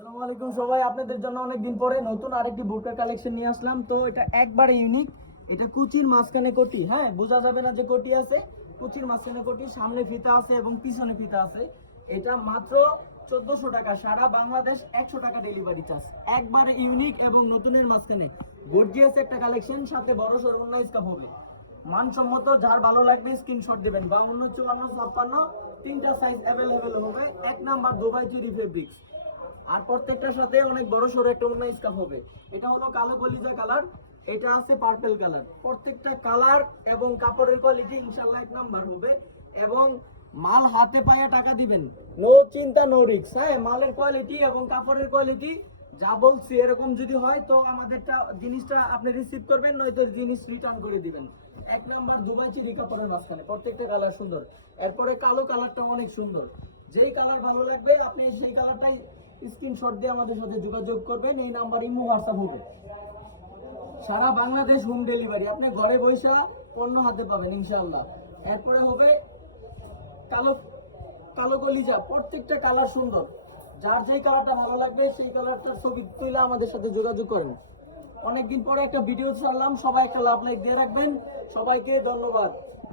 আসসালামু আলাইকুম সবাই, আপনাদের জন্য অনেকদিন পরে নতুন আরেকটি বোরকা কালেকশন নিয়ে আসলাম। তো এটা একবারে ইউনিক। এটা কুচির মাঝখানে কোটি, হ্যাঁ বোঝা যাবে না যে কোটি আছে। কুচির মাঝখানে কোটি, সামনে ফিতা আছে এবং পিছনে ফিতা আছে। এটা মাত্র 1400 টাকা, সারা বাংলাদেশ 100 টাকা ডেলিভারি চার্জ। একবারে ইউনিক এবং নতুনের মাঝখানে গর্জিয়াস একটা কালেকশন, সাথে বড় সর্বন্ন স্কার্ফ হবে। মানসম্মত, যার ভালো লাগবে স্ক্রিনশট দিবেন। 52, 54, 56 তিনটা সাইজ অ্যাভেলেবেল হবে। এক নাম্বার দুবাই চেরি ফেব্রিক্স। আর প্রত্যেকটার সাথে অনেক বড় সড়ো একটা অন্য স্কার্ফ হবে। এটা হলো কালো কলিজা কালার, এটা আছে পার্পল কালার। প্রত্যেকটা কালার এবং কাপড়ের কোয়ালিটি ইনশাআল্লাহ এক নাম্বার হবে। এবং মাল হাতে পায়ে টাকা দিবেন, নো চিন্তা নো রিস্ক। হ্যাঁ, মালের কোয়ালিটি এবং কাপড়ের কোয়ালিটি যা বলছি এরকম যদি হয় তো আমাদেরটা জিনিসটা আপনি রিসিভ করবেন, নয়তো জিনিস রিটার্ন করে দিবেন। এক নাম্বার দুবাই চেরি কাপড়ের মাঝখানে প্রত্যেকটা কালার সুন্দর। এরপরে কালো কালারটা অনেক সুন্দর। যেই কালার ভালো লাগবে আপনি সেই কালারটাই স্ক্রিনশট দিয়ে আমাদের সাথে যোগাযোগ করবেন। এই নাম্বার ইমো হোয়াটসঅ্যাপ হবে। সারা বাংলাদেশ হোম ডেলিভারি, আপনি ঘরে বসে পণ্য হাতে পাবেন ইনশাআল্লাহ। এরপরে হবে কালো কালো কলিজা, প্রত্যেকটা কালার সুন্দর। যার যেই কালারটা ভালো লাগবে সেই কালারটার ছবি তুলে আমাদের সাথে যোগাযোগ করেন। অনেকদিন পরে একটা ভিডিও ছাড়লাম, সবাই একটা লাভ লাইক দিয়ে রাখবেন। সবাইকে ধন্যবাদ।